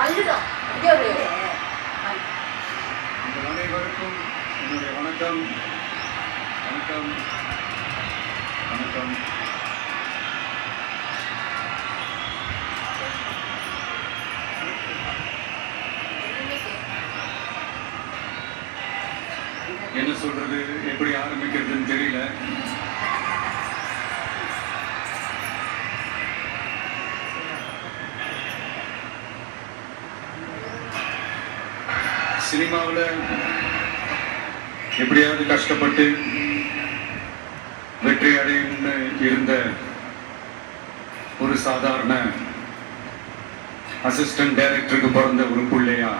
அனைவருக்கும் என்னுடைய வணக்கம். வணக்கம் வணக்கம். என்ன சொல்றது, எப்படி ஆரம்பிக்கிறதுன்னு தெரியல. சினிமாவில் எப்படியாவது கஷ்டப்பட்டு வெற்றி அடையணும்னு இருந்த ஒரு சாதாரண அசிஸ்டன்ட் டைரக்டருக்கு பிறந்த ஒரு பிள்ளையா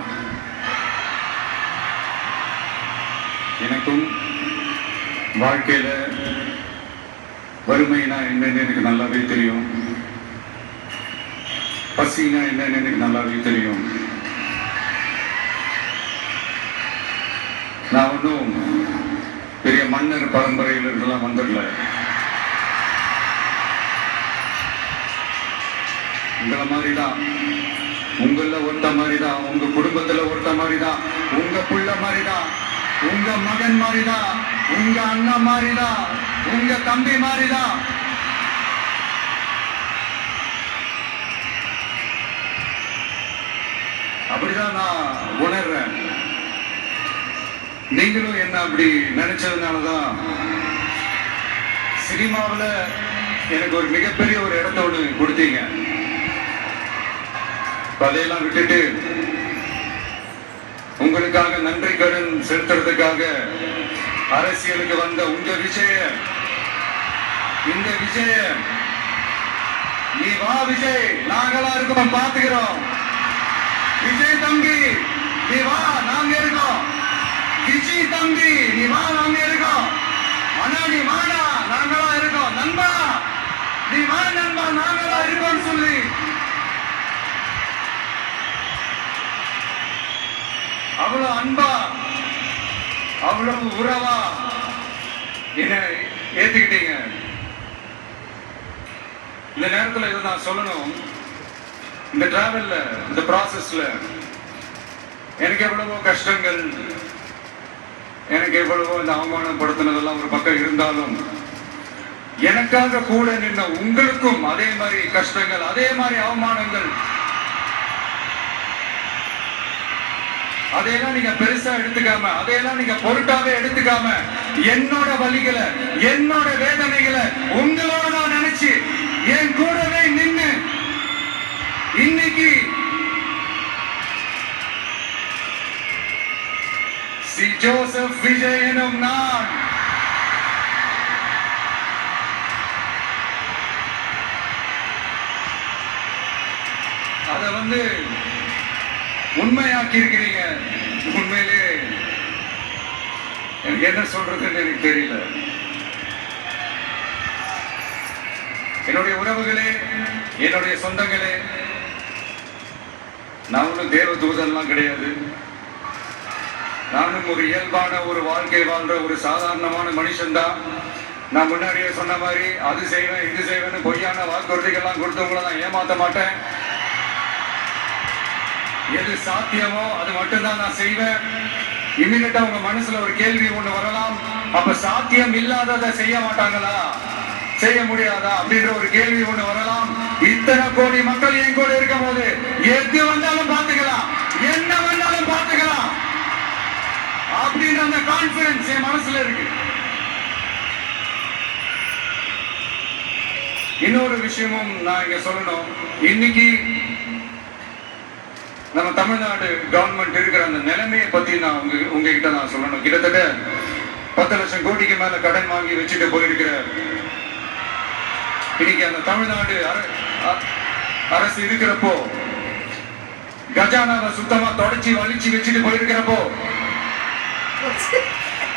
எனக்கும் வாழ்க்கையில வறுமைனா என்னன்னு எனக்கு நல்லாவே தெரியும், பசினா என்னன்னு எனக்கு நல்லாவே தெரியும். நான் ஒன்றும் பெரிய மன்னர் பரம்பரையில் இருந்தெல்லாம் வந்துடல. உங்களை மாதிரிதான், உங்கள ஒருத்த மாதிரிதான், உங்க குடும்பத்துல ஒருத்த மாதிரிதான், உங்க புள்ள மாதிரிதான், உங்க மகன் மாதிரிதான், உங்க அண்ணா மாதிரிதான், உங்க தம்பி மாதிரிதான். அப்படிதான் நான் உணர்றேன். நீங்களும் என்ன அப்படி நினைச்சதுனாலதான் சினிமாவில் எனக்கு ஒரு மிகப்பெரிய ஒரு இடத்த ஒன்று கொடுத்தீங்க. அதையெல்லாம் விட்டுட்டு உங்களுக்காக நன்றி கடன் செலுத்துறதுக்காக அரசியலுக்கு வந்த உங்க விஜய, இந்த விஜய, நீ வா விஜய், நாங்களா இருக்கோம், பாத்துக்கிறோம். விஜய் தம்பி நீ வா, நாங்க இருக்கோம். விஜய் தம்பி நீ வா, நாங்க இருக்கோம். அண்ணா நீ வாடா, நாங்களா இருக்கோம். நண்பா நீ வா நண்பா, நாங்களா இருக்கோம் சொல்லி அவ்வளவு அன்பா, அவ்வளவு உறவா என்ன ஏத்துக்கிட்டீங்க. இந்த நேரத்தில் இதை நான் சொல்லணும். இந்த டிராவல்ல, இந்த ப்ராசஸ்ல எனக்கு எவ்வளவோ கஷ்டங்கள், எனக்கு எவ்வளவோ இந்த அவமானப்படுத்தினதெல்லாம் ஒரு பக்கம் இருந்தாலும், எனக்காக கூட நின்ன உங்களுக்கும் அதே மாதிரி கஷ்டங்கள், அதே மாதிரி அவமானங்கள், அதையெல்லாம் நீங்க பெருசா எடுத்துக்காம, அதையெல்லாம் நீங்க பொருட்டாவே எடுத்துக்காம, என்னோட வலிகளை, என்னோட வேதனைகளை உங்களோட நான் நினைச்சு என் கூடவே நின்று இன்னைக்கு சி ஜோசப் விஜய் எனும் நான் அதை உண்மையாக்கி இருக்கிறீங்க. உண்மையிலே எனக்கு என்ன சொல்றதுன்னு எனக்கு தெரியல. என்னுடைய உறவுகளே, என்னுடைய சொந்தங்களே, நான் ஒன்றும் தேவ தூதன்லாம் கிடையாது. நானும் ஒரு இயல்பான ஒரு வாழ்க்கை வாழ்ற ஒரு சாதாரணமான மனுஷன்தான். நான் முன்னாடியே சொன்ன மாதிரி அது செய்வேன் இது செய்வேன்னு பொய்யான வாக்குறுதிகள்லாம் கொடுத்தவங்கள நான் ஏமாத்த மாட்டேன். எது சாத்தியமோ அது மட்டும்தான் நான் செய்வேன். இம்மிடியா உங்க மனசுல ஒரு கேள்வி ஒண்ணு வரலாம், அப்ப சாத்தியம் இல்லாததை செய்ய மாட்டாங்களா, செய்ய முடியாதா அப்படின்ற ஒரு கேள்வி ஒண்ணு வரலாம். இத்தனை கோடி மக்கள் என் கூட இருக்கும் போது எது வந்தாலும் பார்த்துக்கலாம், என்ன வந்தாலும் பார்த்துக்கலாம் அப்படின்ற அந்த கான்பிடன்ஸ் என் மனசுல இருக்கு. இன்னொரு விஷயமும் நான் இங்க சொல்லணும். இன்னைக்கு நம்ம தமிழ்நாடு கவர்மெண்ட் இருக்கிற அந்த நிலைமையை பத்தி நான் உங்ககிட்ட நான் சொல்லணும். கிட்டத்தட்ட 10 லட்சம் கோடிக்கு மேல கடன் வாங்கி வச்சுட்டு போயிருக்கிற இன்னைக்கு அந்த தமிழ்நாடு அரசு இருக்கிறப்போ, கஜானாவை சுத்தமா தொடச்சி வலிச்சு வச்சுட்டு போயிருக்கிறப்போ,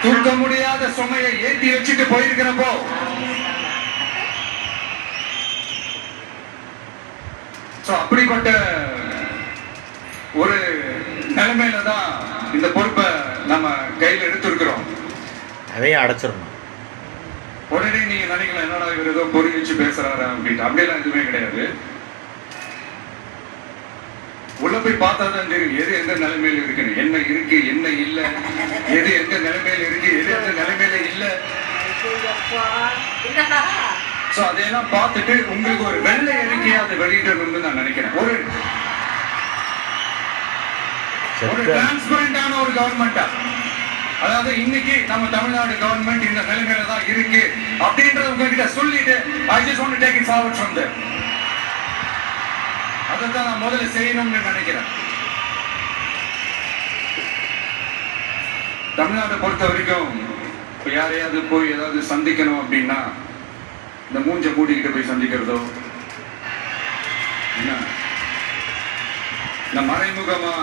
தூக்க முடியாத சுமையை ஏற்றி வச்சுட்டு போயிருக்கிறப்போ, அப்படிப்பட்ட ஒரு நிலைமையில தான் இந்த பொறுப்பை நம்ம கையில் எடுத்திருக்கிறோம். அதையும் அடைச்சிடணும். உடனே நீங்க நினைக்கலாம், என்னடா இவர் ஏதோ பொறி வச்சு பேசுறாரு அப்படின்ட்டு. அப்படியெல்லாம் எதுவுமே கிடையாது. உள்ள போய் பார்த்தா தான் தெரியும் எது எந்த நிலைமையில இருக்குன்னு, என்ன இருக்கு என்ன இல்ல, எது எந்த நிலைமையில இருக்கு எது எந்த நிலைமையில இல்ல. சோ அதையெல்லாம் பார்த்துட்டு உங்களுக்கு ஒரு வெள்ளை அறிக்கையை அதை வெளியிடணும்னு நான் நினைக்கிறேன். ஒரு டிரான்ஸ்பரண்டான ஒரு கவர்மெண்டா, அதாவது இன்னைக்கு நம்ம தமிழ்நாடு கவர்மெண்ட் இந்த நிலைமையில தான் இருக்கு அப்படின்றத உங்ககிட்ட சொல்லிட்டு I just want to take it forward from there. அதான் நான் முதல்ல செய்யணும்னு நினைக்கிறேன். தமிழ்நாட்டை பொறுத்த வரைக்கும் இப்ப யாரையாவது போய் ஏதாவது சந்திக்கணும் அப்படின்னா இந்த மூஞ்ச மூடிக்கிட்டு போய் சந்திக்கிறதோ, என்ன இந்த மறைமுகமா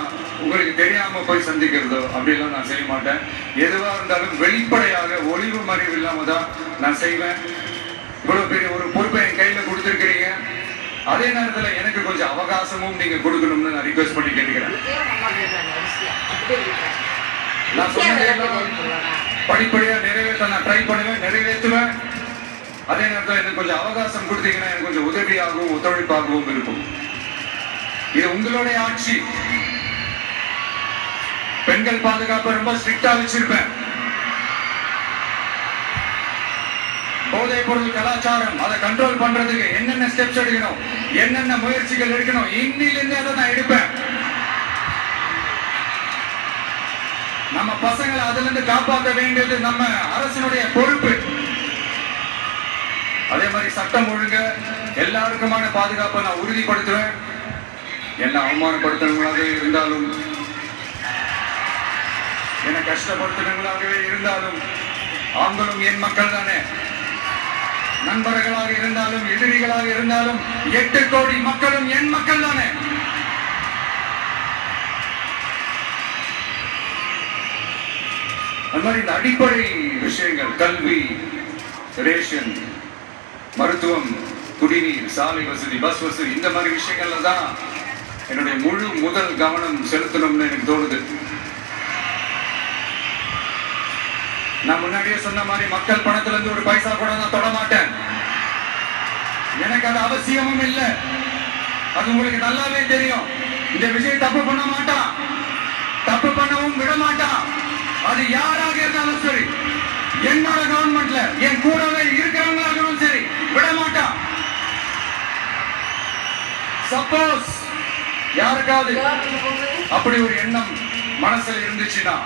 உங்களுக்கு தெரியாம போய் சந்திக்கிறதோ அப்படிலாம் நான் செய்ய மாட்டேன். எதுவா இருந்தாலும் வெளிப்படையாக ஒளிவு மறைவு இல்லாம தான் நான் செய்வேன். இவ்வளவு பெரிய ஒரு பொறுப்பை என் கையில கொடுத்திருக்கிறீங்க, அதே நேரத்துல எனக்கு கொஞ்சம் அவகாசமும் நீங்க கொடுக்கணும்னு நான் ரிக்வெஸ்ட் பண்ணி கேட்டுக்கிறேன். நான் சொன்னதெல்லாம் படிப்படியா நிறைவேற்ற நான் ட்ரை பண்ணுவேன், நிறைவேற்றுவேன். அதே நேரத்தில் எனக்கு கொஞ்சம் அவகாசம் கொடுத்தீங்கன்னா எனக்கு கொஞ்சம் உதவியாகவும் ஒத்துழைப்பாகவும் இருக்கும். இது உங்களுடைய ஆட்சி. பெண்கள் பாதுகாப்பை ரொம்ப ஸ்ட்ரிக்டா வச்சிருப்பேன். போதைப் பொருள் கலாச்சாரம் அதை கண்ட்ரோல் பண்றதுக்கு என்னென்ன ஸ்டெப்ஸ் எடுக்கணும், என்னென்ன முயற்சிகள் எடுக்கணும், இன்னிலிருந்து அதை நான் எடுப்பேன். நம்ம பசங்களை அதுல இருந்து காப்பாற்ற வேண்டியது நம்ம அரசினுடைய பொறுப்பு. அதே மாதிரி சட்டம் ஒழுங்க எல்லாருக்குமான பாதுகாப்பை நான் உறுதிப்படுத்துவேன். என்ன அவமானப்படுத்துறவங்களாகவே இருந்தாலும், என்ன கஷ்டப்படுத்துறவங்களாகவே இருந்தாலும், அவங்களும் என் மக்கள் தானே. நண்பர்களாக இருந்தாலும் எதிரிகளாக இருந்தாலும் 8 கோடி மக்களும் என் மக்கள் தானே. அந்த மாதிரி இந்த அடிப்படை விஷயங்கள், கல்வி, ரேஷன், மருத்துவம், குடிநீர், சாலை வசதி, பஸ் வசதி, இந்த மாதிரி விஷயங்கள்ல தான் என்னுடைய முதல் கவனம் செலுத்தணும்னு எனக்கு தோணுது. நான் முன்னாடியே சொன்ன மாதிரி மக்கள் பணத்துல இருந்து ஒரு பைசா கூட நான் தொட மாட்டேன். எனக்கு அது அவசியமும் இல்லை. அது உங்களுக்கு நல்லாவே தெரியும். இந்த விஷயம் தப்பு பண்ண மாட்டான், தப்பு பண்ணவும் விட மாட்டான். அது யாராக இருந்தாலும் சரி, என்னோட கவர்மெண்ட்ல என் கூடவே இருக்கிறவங்களாகவும் சரி, விட மாட்டான். சப்போஸ் யாருக்காவது அப்படி ஒரு எண்ணம் மனசுல இருந்துச்சுன்னா,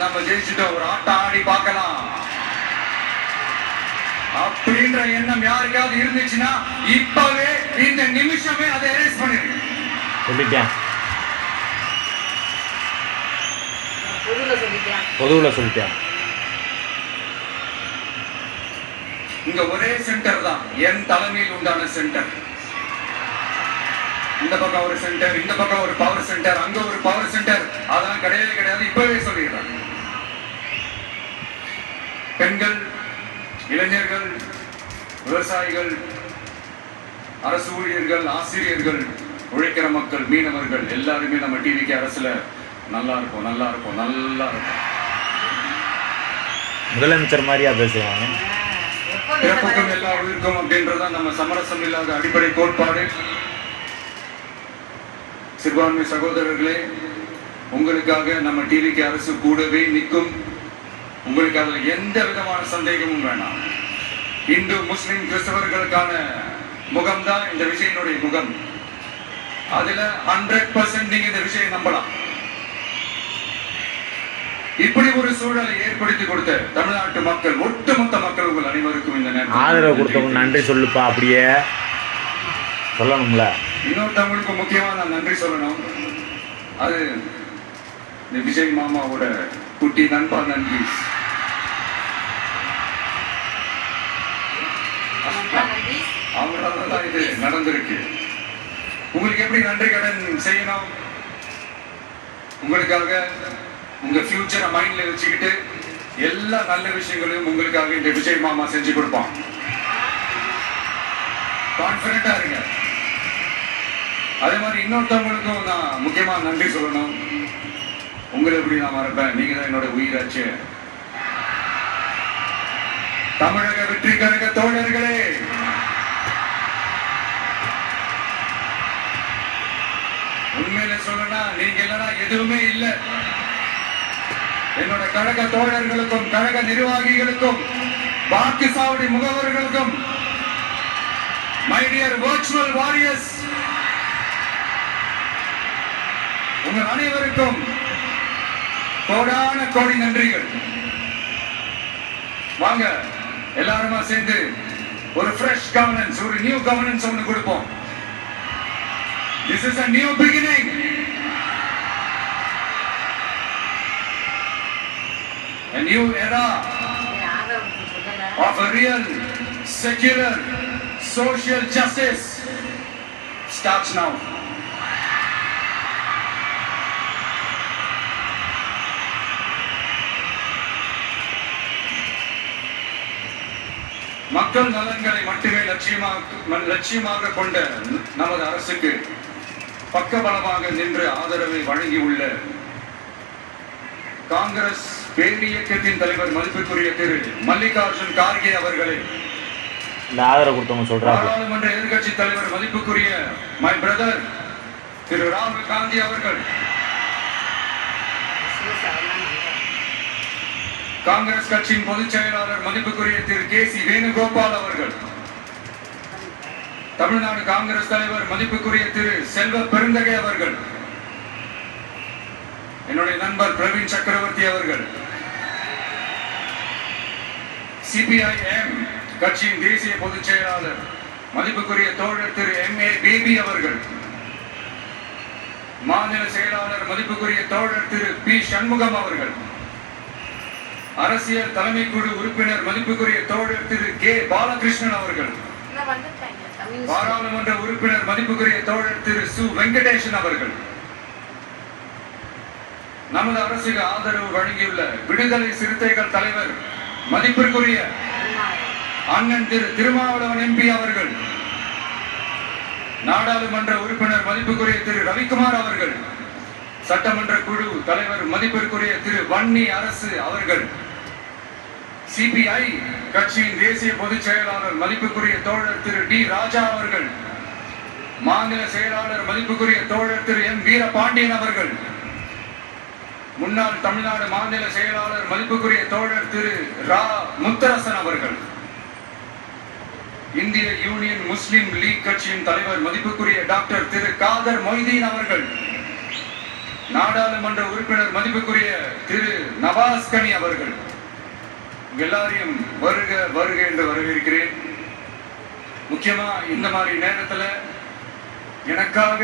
நம்ம ஜெயிச்சுட்டோம், ஒரு ஆட்டம் ஆடி பார்க்கலாம் அப்படின்ற எண்ணம் யாருக்காவது இருந்துச்சுன்னா இப்பவே இந்த நிமிஷமே அதை எரேஸ் பண்ணிருங்க. பொதுவுல சொல்லிட்டேன். இங்க ஒரே சென்டர் தான், என் தலைமையில் உண்டான சென்டர். இந்த பக்கம் ஒரு சென்டர், இந்த பக்கம் ஒரு பவர் சென்டர், அங்க ஒரு பவர் சென்டர், அதெல்லாம் கிடையவே கிடையாது. இப்பவே சொல்லிடுறாங்க. பெண்கள், இளைஞர்கள், விவசாயிகள், அரசு ஊழியர்கள், ஆசிரியர்கள், உழைக்கிற மக்கள், மீனவர்கள் எல்லாருமே நம்ம டிவிக்கு அரசுல நல்லா இருக்கும், நல்லா இருக்கும், நல்லா இருக்கும். முதலமைச்சர் மாதிரியா பேசுவாங்க. பிறப்புக்கும் எல்லா உயிருக்கும் அப்படின்றதான் நம்ம சமரசம் இல்லாத அடிப்படை கோட்பாடு. சிறுபான்மை சகோதரர்களே, உங்களுக்காக நம்ம டிவிக்கு அரசு கூடவே நிற்கும். உங்களுக்கு அதுல எந்த விதமான சந்தேகமும் வேணாம். இந்து, முஸ்லிம், கிறிஸ்தவர்களுக்கான முகம் தான் இந்த விஷயனுடைய முகம். அதுல 100% நீங்க இந்த விஷயம் நம்பலாம். இப்படி ஒரு சூழலை ஏற்படுத்தி கொடுத்த தமிழ்நாட்டு மக்கள், ஒட்டுமொத்த மக்கள், உங்கள் அனைவருக்கும் இந்த நேரம் ஆதரவு கொடுத்தவங்க நன்றி சொல்லுப்பா. அப்படியே சொல்லணும்ல. இன்னொருத்தவங்களுக்கு முக்கியமா நான் நன்றி சொல்லணும். அது இந்த விஜய் மாமாவோட குட்டி நண்பா நன்றி. அவங்களால தான் இது நடந்திருக்கு. உங்களுக்கு எப்படி நன்றி கடன் செய்யணும்? உங்களுக்காக உங்க ஃபியூச்சரை மைண்ட்ல வச்சுக்கிட்டு எல்லா நல்ல விஷயங்களையும் உங்களுக்காக இந்த விஜய் மாமா செஞ்சு கொடுப்பான். கான்பிடண்டா இருங்க. அதே மாதிரி இன்னொருத்தவங்களுக்கும் நான் முக்கியமா நன்றி சொல்லணும். உங்களை எப்படி நான் மறப்பேன்? நீங்க தான் என்னோட உயிராச்சு. தமிழக வெற்றி கழக தோழர்களே, உண்மையில சொல்லனா நீங்க இல்லனா எதுவுமே இல்லை. என்னோட கழக தோழர்களுக்கும் கழக நிர்வாகிகளுக்கும் வாக்கு சாவடி முகவர்களுக்கும் மை டியர் வர்ச்சுவல் வாரியர்ஸ் உங்கள் அனைவருக்கும் கோடான கோடி நன்றிகள். வாங்க எல்லாருமா சேர்ந்து ஒரு ஃப்ரெஷ் கவர்னன்ஸ், ஒரு நியூ கவர்னன்ஸ் ஒன்று கொடுப்போம். This is a new beginning. A new era of a real, secular, social justice starts now. மக்கள் நலன்களை மட்டுமே லட்சியமாக கொண்ட நமது அரசுக்கு பக்கபலமாக நின்று ஆதரவை வழங்கியுள்ள காங்கிரஸ் பேரியக்கத்தின் தலைவர் மதிப்புக்குரிய திரு மல்லிகார்ஜுன் கார்கே அவர்களை, இந்த ஆதரவு கொடுத்தவங்க சொல்றாங்க, பாராளுமன்ற எதிர்கட்சி தலைவர் மதிப்புக்குரிய மை பிரதர் திரு ராகுல் காந்தி அவர்கள், காங்கிரஸ் கட்சியின் பொதுச் செயலாளர் மதிப்புக்குரிய திரு கே.சி. வேணுகோபால் அவர்கள், தமிழ்நாடு காங்கிரஸ் தலைவர் மதிப்புக்குரிய திரு செல்வ பெருந்தகை அவர்கள், என்னுடைய நண்பர் பிரவீன் சக்கரவர்த்தி அவர்கள், சிபிஐஎம் கட்சியின் தேசிய பொதுச் செயலாளர் மதிப்புக்குரிய தோழர் திரு M.A. பேபி அவர்கள், மாநில செயலாளர் மதிப்புக்குரிய தோழர் திரு பி. சண்முகம் அவர்கள், அரசியல் தலைமை குழு உறுப்பினர் மதிப்புக்குரிய தோழர் திரு கே. பாலகிருஷ்ணன் அவர்கள், பாராளுமன்ற உறுப்பினர் மதிப்புக்குரிய தோழர் திரு சு. வெங்கடேசன் அவர்கள், நமது அரசுக்கு ஆதரவு வழங்கியுள்ள விடுதலை சிறுத்தைகள் தலைவர் மதிப்பிற்குரிய அண்ணன் திரு திருமாவளவன் MP அவர்கள், நாடாளுமன்ற உறுப்பினர் மதிப்புக்குரிய திரு ரவிக்குமார் அவர்கள், சட்டமன்ற குழு தலைவர் மதிப்பிற்குரிய திரு வன்னி அரசு அவர்கள், சிபிஐ கட்சியின் தேசிய பொதுச் செயலாளர் மதிப்புக்குரிய தோழர் திரு டி. ராஜா அவர்கள், மாநில செயலாளர் மதிப்புக்குரிய தோழர் திரு M. வீரபாண்டியன் அவர்கள், முன்னாள் தமிழ்நாடு மாநில செயலாளர் மதிப்புக்குரிய தோழர் திரு ரா. முத்தரசன் அவர்கள், இந்திய யூனியன் முஸ்லிம் லீக் கட்சியின் தலைவர் மதிப்புக்குரிய டாக்டர் திரு காதர் மொய்தீன் அவர்கள், நாடாளுமன்ற உறுப்பினர் மதிப்புக்குரிய திரு நவாஸ் கனி அவர்கள், எல்லாரையும் வருக வருக என்று வரவேற்கிறேன். முக்கியமா இந்த மாதிரி நேரத்துல எனக்காக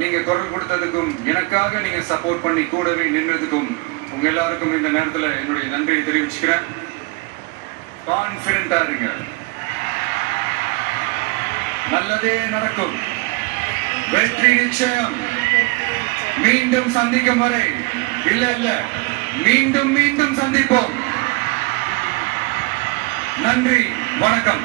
நீங்க குரல் கொடுத்ததுக்கும், எனக்காக நீங்க சப்போர்ட் பண்ணி கூடவே நின்றதுக்கும் உங்க எல்லாருக்கும் இந்த நேரத்துல என்னுடைய நன்றியை தெரிவிச்சுக்கிறேன். கான்பிடண்டா இருங்க, நல்லதே நடக்கும், வெற்றி நிச்சயம். மீண்டும் சந்திக்கும் வரை இல்ல மீண்டும் மீண்டும் சந்திப்போம். நன்றி, வணக்கம்.